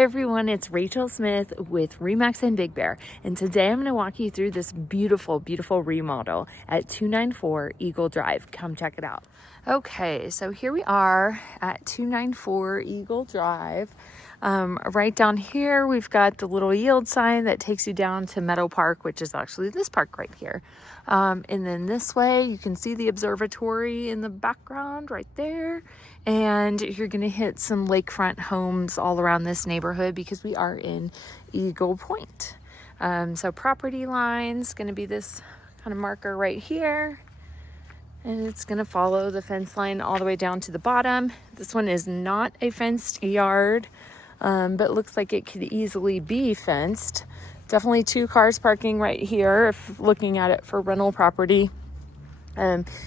Hi everyone, it's Rachael Smith with Remax and Big Bear, and today I'm going to walk you through this beautiful remodel at 294 Eagle Drive. Come check it out. Okay, so here we are at 294 Eagle Drive. Right down here we've got the little yield sign that takes you down to Meadow Park, which is actually this park right here. And then this way you can see the observatory in the background right there. And you're going to hit some lakefront homes all around this neighborhood because we are in Eagle Point. So property line's going to be this kind of marker right here. And it's going to follow the fence line all the way down to the bottom. This one is not a fenced yard, but looks like it could easily be fenced. Definitely 2 cars parking right here if looking at it for rental property.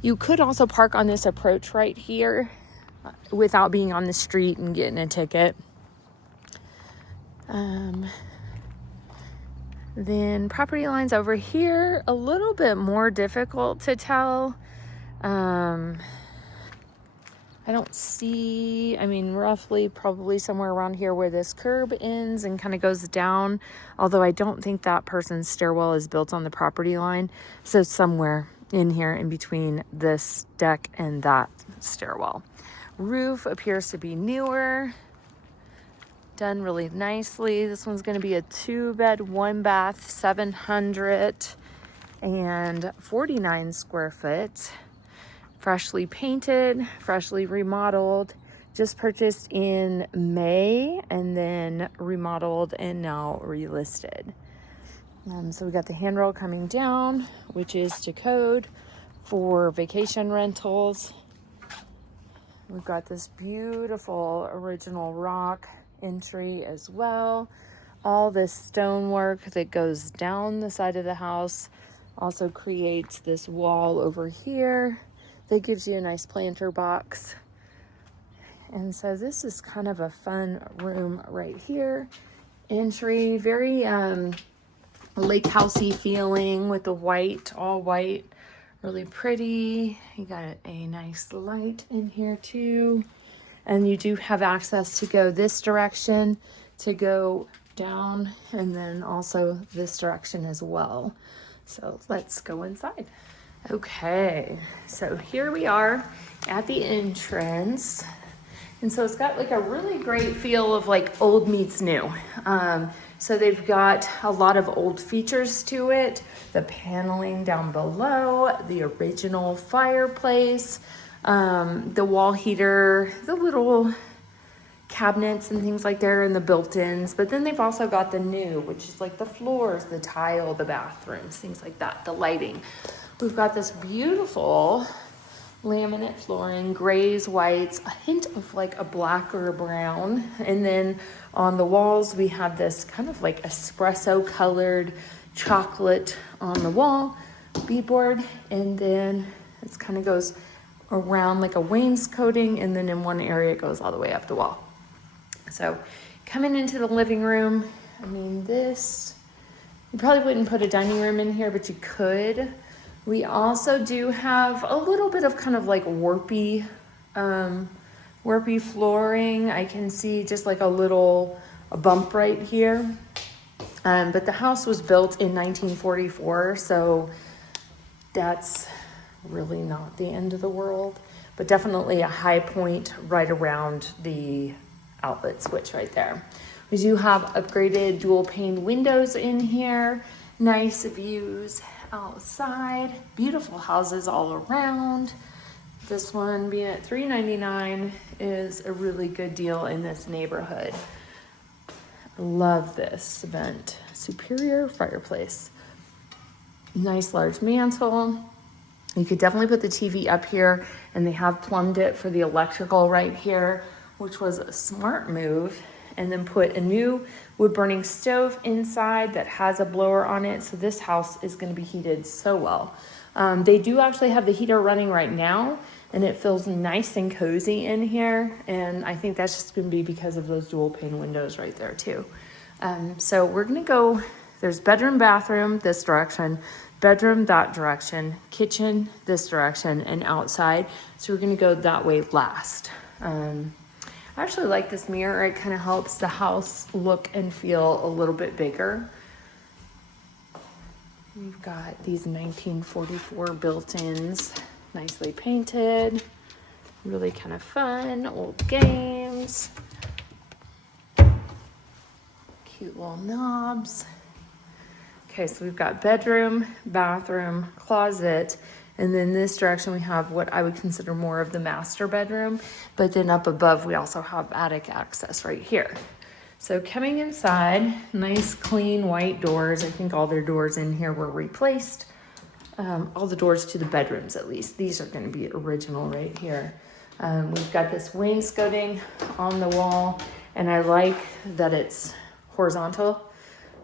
You could also park on this approach right here without being on the street and getting a ticket. Then property lines over here, a little bit more difficult to tell. I don't see, roughly probably somewhere around here where this curb ends and kind of goes down, although I don't think that person's stairwell is built on the property line. So somewhere in here in between this deck and that stairwell. Roof appears to be newer, done really nicely. This one's going to be a 2-bed, 1-bath, 749 square foot. Freshly painted, freshly remodeled, just purchased in May and then remodeled and now relisted. So we got the handrail coming down, which is to code for vacation rentals. We've got this beautiful original rock entry as well. All this stonework that goes down the side of the house also creates this wall over here that gives you a nice planter box. And so this is kind of a fun room right here. Entry, very lake housey feeling with the white, all white. Really pretty. You got a nice light in here too. And you do have access to go this direction, to go down, and then also this direction as well. So let's go inside. Okay, so here we are at the entrance. And so it's got like a really great feel of like old meets new. So they've got a lot of old features to it. The paneling down below, the original fireplace, the wall heater, the little cabinets and things like there and the built-ins. But then they've also got the new, which is like the floors, the tile, the bathrooms, things like that, the lighting. We've got this beautiful laminate flooring, grays, whites, a hint of like a black or a brown. And then on the walls, we have this kind of like espresso colored chocolate on the wall, beadboard. And then it kind of goes around like a wainscoting. And then in one area, it goes all the way up the wall. So coming into the living room, this, you probably wouldn't put a dining room in here, but you could. We also do have a little bit of kind of like warpy flooring. I can see just like a bump right here. But the house was built in 1944, so that's really not the end of the world, but definitely a high point right around the outlet switch right there. We do have upgraded dual pane windows in here, nice views outside, beautiful houses all around. This one being at $399 is a really good deal in this neighborhood. Love this vent. Superior fireplace. Nice large mantle. You could definitely put the TV up here, and they have plumbed it for the electrical right here, which was a smart move. And then put a new wood-burning stove inside that has a blower on it. So this house is going to be heated so well. They do actually have the heater running right now, and it feels nice and cozy in here. And I think that's just going to be because of those dual pane windows right there too. So we're going to go, there's bedroom, bathroom this direction, bedroom that direction, kitchen this direction, and outside. So we're going to go that way last. I actually like this mirror. It kind of helps the house look and feel a little bit bigger. We've got these 1944 built-ins, nicely painted, really kind of fun, old games, cute little knobs. Okay, so we've got bedroom, bathroom, closet, and then this direction we have what I would consider more of the master bedroom, but then up above we also have attic access right here. So coming inside, nice clean white doors. I think all their doors in here were replaced. All the doors to the bedrooms at least. These are going to be original right here. We've got this wainscoting on the wall, and I like that it's horizontal.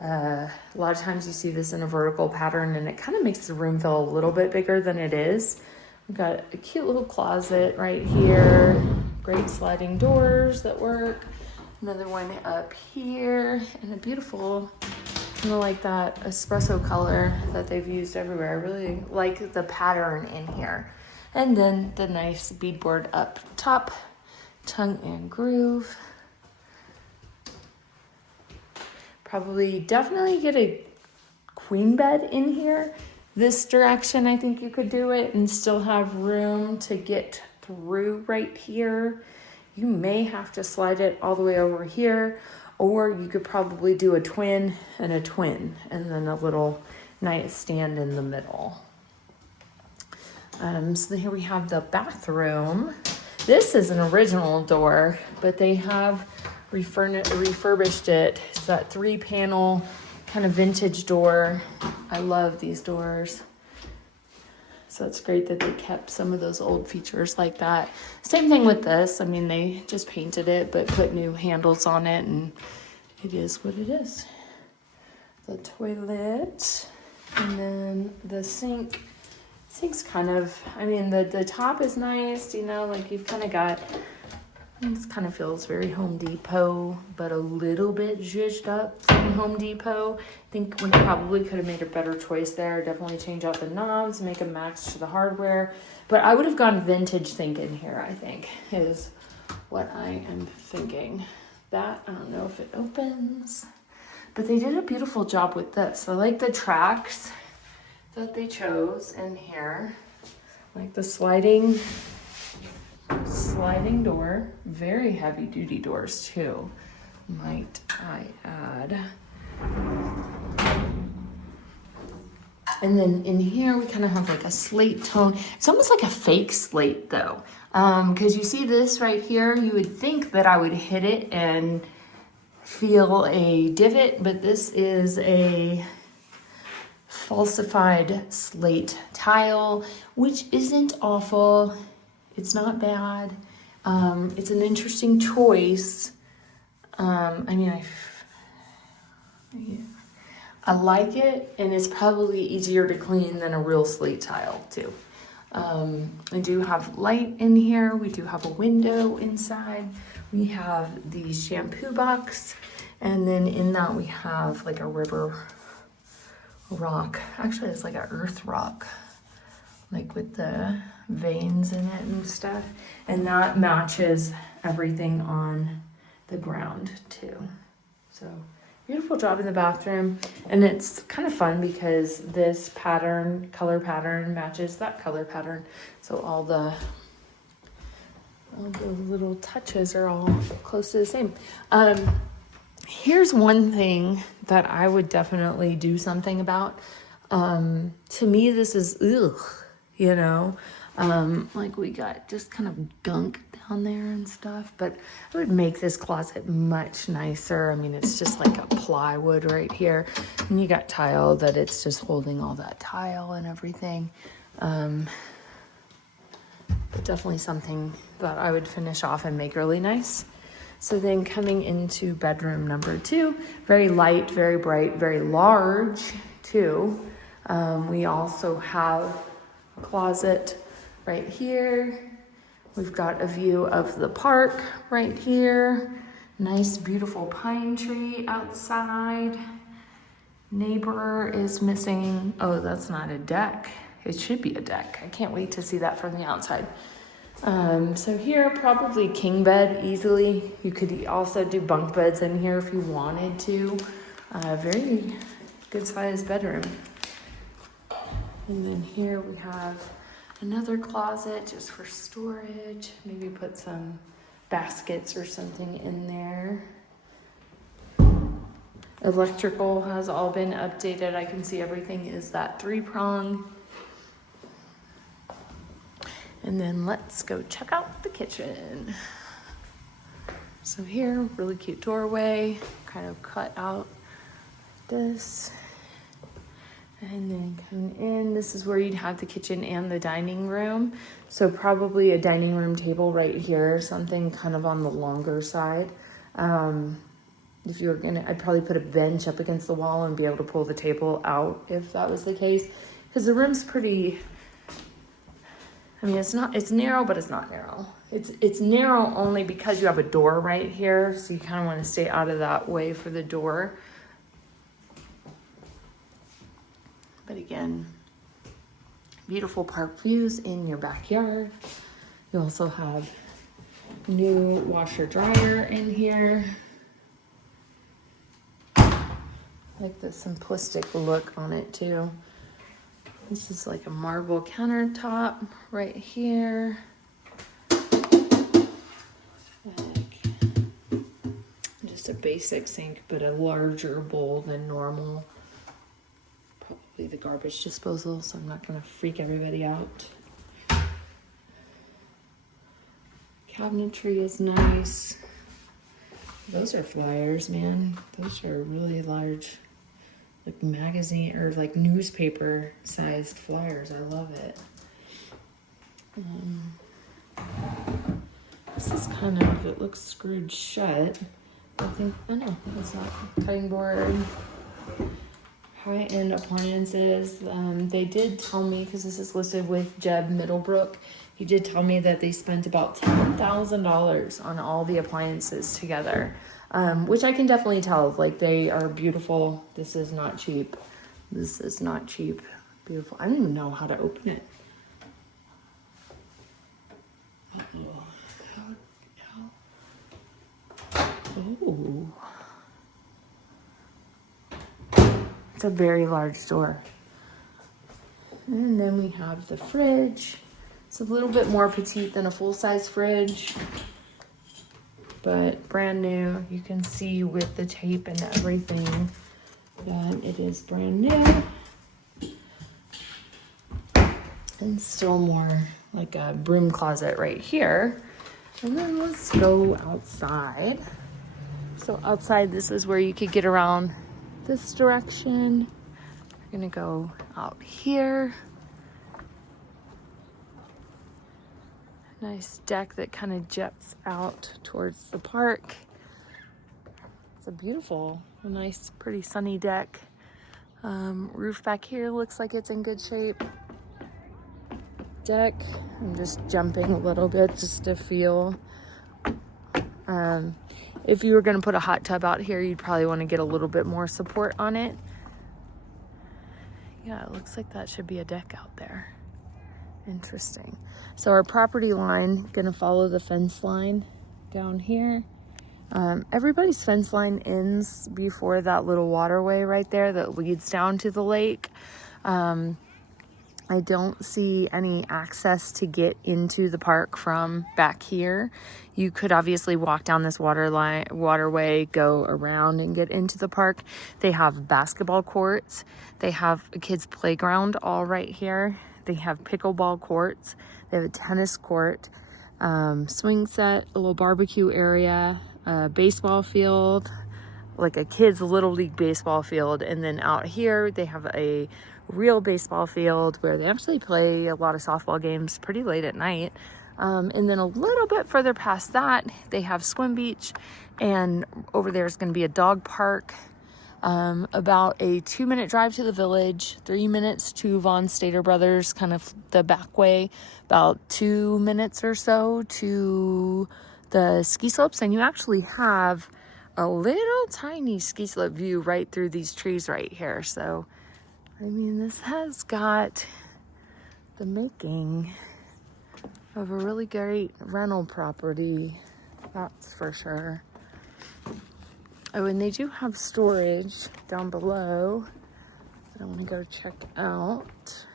A lot of times you see this in a vertical pattern, and it kind of makes the room feel a little bit bigger than it is. We've got a cute little closet right here. Great sliding doors that work. Another one up here, and a beautiful, kind of like that espresso color that they've used everywhere. I really like the pattern in here. And then the nice beadboard up top, tongue and groove. Definitely get a queen bed in here. This direction, I think you could do it and still have room to get through right here. You may have to slide it all the way over here, or you could probably do a twin, and then a little nightstand in the middle. So here we have the bathroom. This is an original door, but they have refurbished it. It's that 3-panel kind of vintage door. I love these doors. So it's great that they kept some of those old features like that. Same thing with this. I mean, they just painted it, but put new handles on it, and it is what it is. The toilet, and then the sink. Sink's kind of, I mean, the top is nice, you know, like you've kind of got, it kind of feels very Home Depot, but a little bit zhuzhed up from Home Depot. I think we probably could have made a better choice there. Definitely change out the knobs, make them match to the hardware. But I would have gone vintage sink in here, I think, is what I am thinking. That, I don't know if it opens, but they did a beautiful job with this. I like the tracks that they chose in here. Like the sliding door, very heavy duty doors too, might I add. And then in here we kind of have like a slate tone. It's almost like a fake slate though, because you see this right here, you would think that I would hit it and feel a divot, but this is a falsified slate tile, which isn't awful. It's not bad. It's an interesting choice. I mean, I like it, and it's probably easier to clean than a real slate tile too. I do have light in here. We do have a window inside. We have the shampoo box, and then in that we have like a river rock. Actually, it's like an earth rock, like with the veins in it and stuff, and that matches everything on the ground too. So beautiful job in the bathroom, and it's kind of fun because this pattern, color pattern, matches that color pattern, so all the little touches are all close to the same. Here's one thing that I would definitely do something about. To me, this is ugh, you know, like we got just kind of gunk down there and stuff, but I would make this closet much nicer. I mean, it's just like a plywood right here, and you got tile that it's just holding all that tile and everything. But definitely something that I would finish off and make really nice. So then coming into bedroom number 2, very light, very bright, very large too. We also have a closet right here. We've got a view of the park right here. Nice, beautiful pine tree outside. Neighbor is missing, oh, that's not a deck. It should be a deck. I can't wait to see that from the outside. So here, probably king bed easily. You could also do bunk beds in here if you wanted to. Very good sized bedroom. And then here we have another closet just for storage. Maybe put some baskets or something in there. Electrical has all been updated. I can see everything is that 3-prong. And then let's go check out the kitchen. So here, really cute doorway, kind of cut out this. And then coming in, this is where you'd have the kitchen and the dining room. So probably a dining room table right here, something kind of on the longer side. If you were I'd probably put a bench up against the wall and be able to pull the table out if that was the case. Because the room's pretty, I mean, it's narrow, but it's not narrow. It's narrow only because you have a door right here. So you kind of want to stay out of that way for the door. But again, beautiful park views in your backyard. You also have new washer dryer in here. I like the simplistic look on it too. This is like a marble countertop right here. Like just a basic sink, but a larger bowl than normal. Probably the garbage disposal, so I'm not gonna freak everybody out. Cabinetry is nice. Those are flyers, man. Those are really large, like magazine or like newspaper sized flyers. I love it. This is kind of, it looks screwed shut. I think, oh no, it's not. Cutting board, high-end appliances. They did tell me, because this is listed with Jeb Middlebrook, he did tell me that they spent about $10,000 on all the appliances together, which I can definitely tell. Like, they are beautiful. This is not cheap. This is not cheap. Beautiful. I don't even know how to open it. Oh. It's a very large door. And then we have the fridge. It's a little bit more petite than a full-size fridge, but brand new. You can see with the tape and everything that it is brand new. And still more like a broom closet right here. And then let's go outside. So outside, this is where you could get around this direction. We're gonna go out here. Nice deck that kind of jets out towards the park. It's a beautiful, nice, pretty sunny deck. Roof back here looks like it's in good shape. Deck, I'm just jumping a little bit just to feel. If you were gonna put a hot tub out here, you'd probably want to get a little bit more support on it. Yeah, it looks like that should be a deck out there. Interesting. So our property line, gonna follow the fence line down here. Everybody's fence line ends before that little waterway right there that leads down to the lake. I don't see any access to get into the park from back here. You could obviously walk down this waterway, go around and get into the park. They have basketball courts. They have a kids' playground all right here. They have pickleball courts. They have a tennis court, swing set, a little barbecue area, a baseball field, like a kids' little league baseball field. And then out here, they have a real baseball field where they actually play a lot of softball games pretty late at night. And then a little bit further past that, they have Swim Beach, and over there is going to be a dog park. About a 2-minute drive to the village, 3 minutes to Von Stater Brothers, kind of the back way, about 2 minutes or so to the ski slopes. And you actually have a little tiny ski slope view right through these trees right here. So, I mean, this has got the making of a really great rental property, that's for sure. Oh, and they do have storage down below that I want to go check out.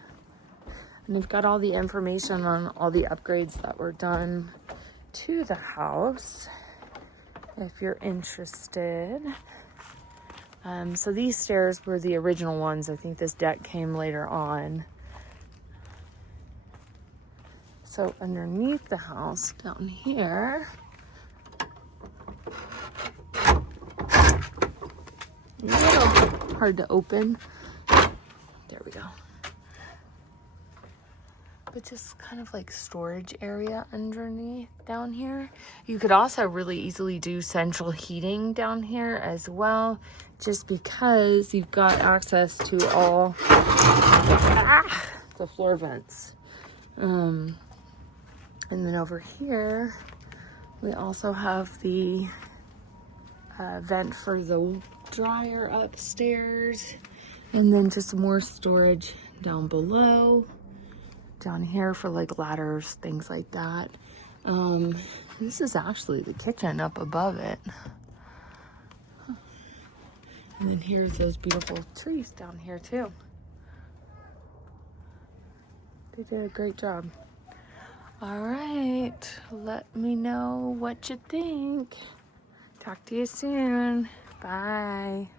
And they've got all the information on all the upgrades that were done to the house, if you're interested. So these stairs were the original ones. I think this deck came later on. So underneath the house down here, a little hard to open. There we go. But just kind of like storage area underneath down here. You could also really easily do central heating down here as well, just because you've got access to all the floor vents. And then over here, we also have the vent for the dryer upstairs, and then just more storage down below. Down here for like ladders, things like that. This is actually the kitchen up above it. And then here's those beautiful trees down here too. They did a great job. All right, let me know what you think. Talk to you soon. Bye.